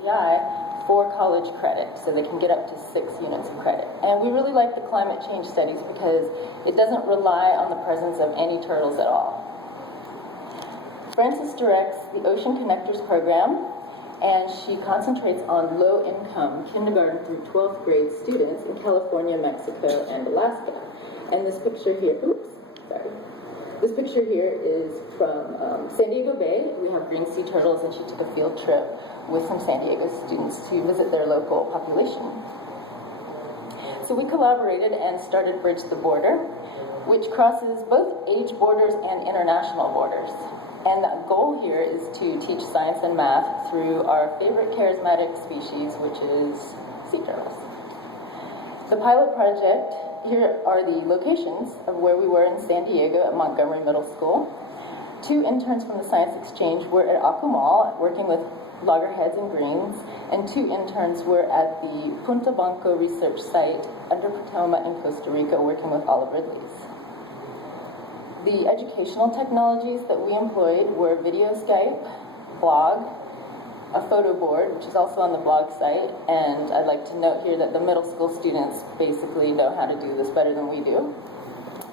GPI for college credit, so they can get up to 6 units of credit. And we really like the climate change studies because it doesn't rely on the presence of any turtles at all. Frances directs the Ocean Connectors program, and she concentrates on low-income kindergarten through 12th grade students in California, Mexico, and Alaska. And this picture here, this picture here is from San Diego Bay. We have green sea turtles, and she took a field trip with some San Diego students to visit their local population. So we collaborated and started Bridge the Border, which crosses both age borders and international borders. And the goal here is to teach science and math through our favorite charismatic species, which is sea turtles. The pilot project, here are the locations of where we were in San Diego at Montgomery Middle School. 2 interns from the Science Exchange were at Akumal working with loggerheads and greens, and 2 interns were at the Punta Banco research site under Potoma in Costa Rica working with olive ridleys. The educational technologies that we employed were video Skype, blog, a photo board, which is also on the blog site, and I'd like to note here that the middle school students basically know how to do this better than we do.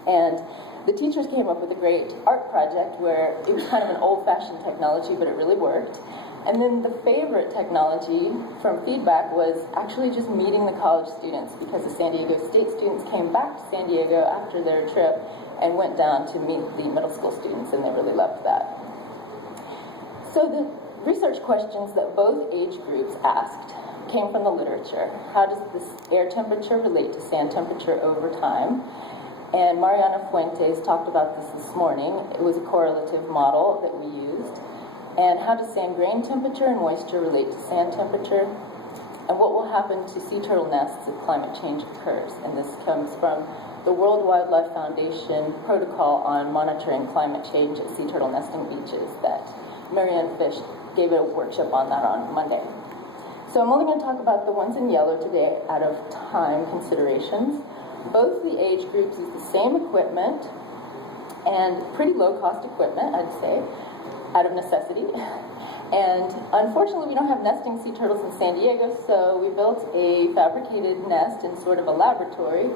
And the teachers came up with a great art project where it was kind of an old-fashioned technology, but it really worked. And then the favorite technology from feedback was actually just meeting the college students, because the San Diego State students came back to San Diego after their trip and went down to meet the middle school students, and they really loved that. So the research questions that both age groups asked came from the literature. How does this air temperature relate to sand temperature over time? And Mariana Fuentes talked about this morning. It was a correlative model that we used. And how does sand grain temperature and moisture relate to sand temperature? And what will happen to sea turtle nests if climate change occurs? And this comes from the World Wildlife Foundation protocol on monitoring climate change at sea turtle nesting beaches that Marianne Fish gave a workshop on that on Monday. So I'm only going to talk about the ones in yellow today out of time considerations. Both the age groups use the same equipment, and pretty low-cost equipment, I'd say, out of necessity. And unfortunately, we don't have nesting sea turtles in San Diego, so we built a fabricated nest in sort of a laboratory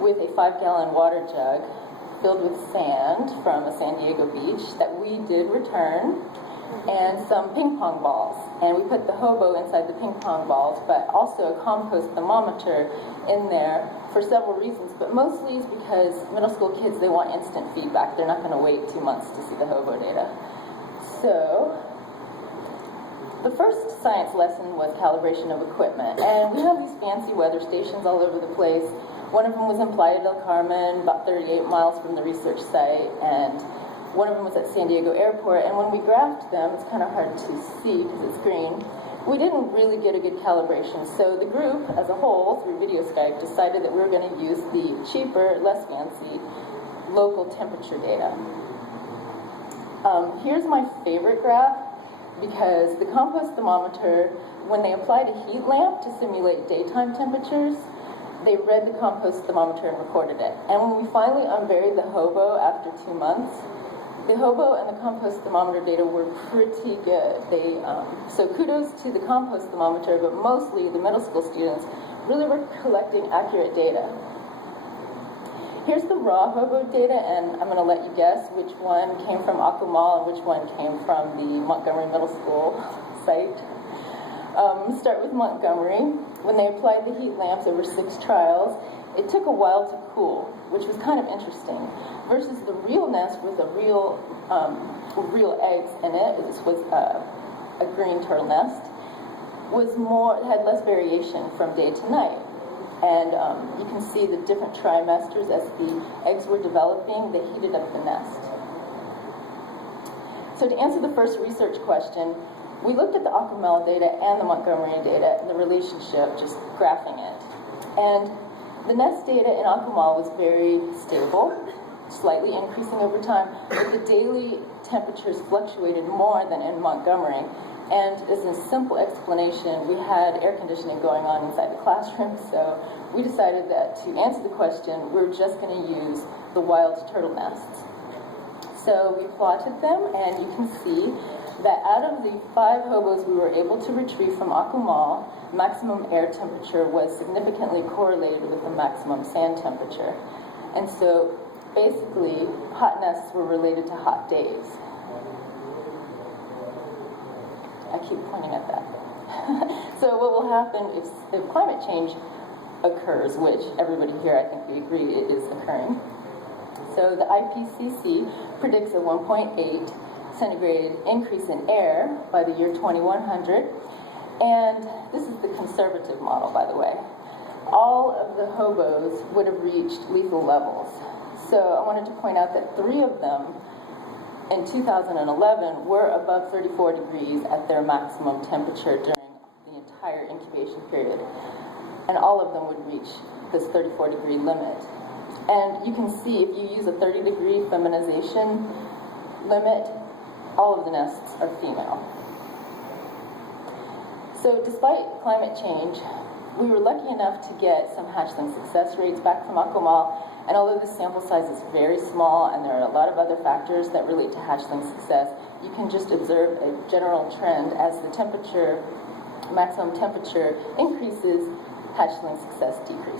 with a 5-gallon water jug filled with sand from a San Diego beach that we did return, and some ping pong balls. And we put the hobo inside the ping pong balls, but also a compost thermometer in there for several reasons, but mostly is because middle school kids, they want instant feedback. They're not going to wait 2 months to see the hobo data. So the first science lesson was calibration of equipment, and we have these fancy weather stations all over the place. One of them was in Playa del Carmen, about 38 miles from the research site, and one of them was at San Diego Airport. And when we graphed them, it's kind of hard to see because it's green, we didn't really get a good calibration. So the group as a whole, through video Skype, decided that we were going to use the cheaper, less fancy, local temperature data. Here's my favorite graph, because the compost thermometer, when they applied a heat lamp to simulate daytime temperatures, they read the compost thermometer and recorded it. And when we finally unburied the hobo after 2 months, the hobo and the compost thermometer data were pretty good. So kudos to the compost thermometer, but mostly the middle school students really were collecting accurate data. Here's the raw hobo data, and I'm going to let you guess which one came from Akumal and which one came from the Montgomery Middle School site. Start with Montgomery. When they applied the heat lamps over 6 trials, it took a while to cool, which was kind of interesting. Versus the real nest with the real eggs in it, this was a green turtle nest, had less variation from day to night. And you can see the different trimesters as the eggs were developing, they heated up the nest. So to answer the first research question, we looked at the Akumal data and the Montgomery data and the relationship, just graphing it. And the nest data in Akumal was very stable, slightly increasing over time, but the daily temperatures fluctuated more than in Montgomery. And as a simple explanation, we had air conditioning going on inside the classroom, so we decided that to answer the question, we were just going to use the wild turtle nests. So we plotted them, and you can see that out of the 5 hobos we were able to retrieve from Akumal, maximum air temperature was significantly correlated with the maximum sand temperature. And so basically, hot nests were related to hot days. I keep pointing at that. So what will happen if climate change occurs, which everybody here, I think we agree it is occurring. So the IPCC predicts a 1.8 centigrade increase in air by the year 2100. And this is the conservative model, by the way. All of the hobos would have reached lethal levels. So I wanted to point out that 3 of them in 2011 were above 34 degrees at their maximum temperature during the entire incubation period. And all of them would reach this 34-degree limit. And you can see if you use a 30-degree feminization limit, all of the nests are female. So despite climate change, we were lucky enough to get some hatchling success rates back from Akumal. And although the sample size is very small and there are a lot of other factors that relate to hatchling success, you can just observe a general trend as the temperature, maximum temperature increases, hatchling success decreases.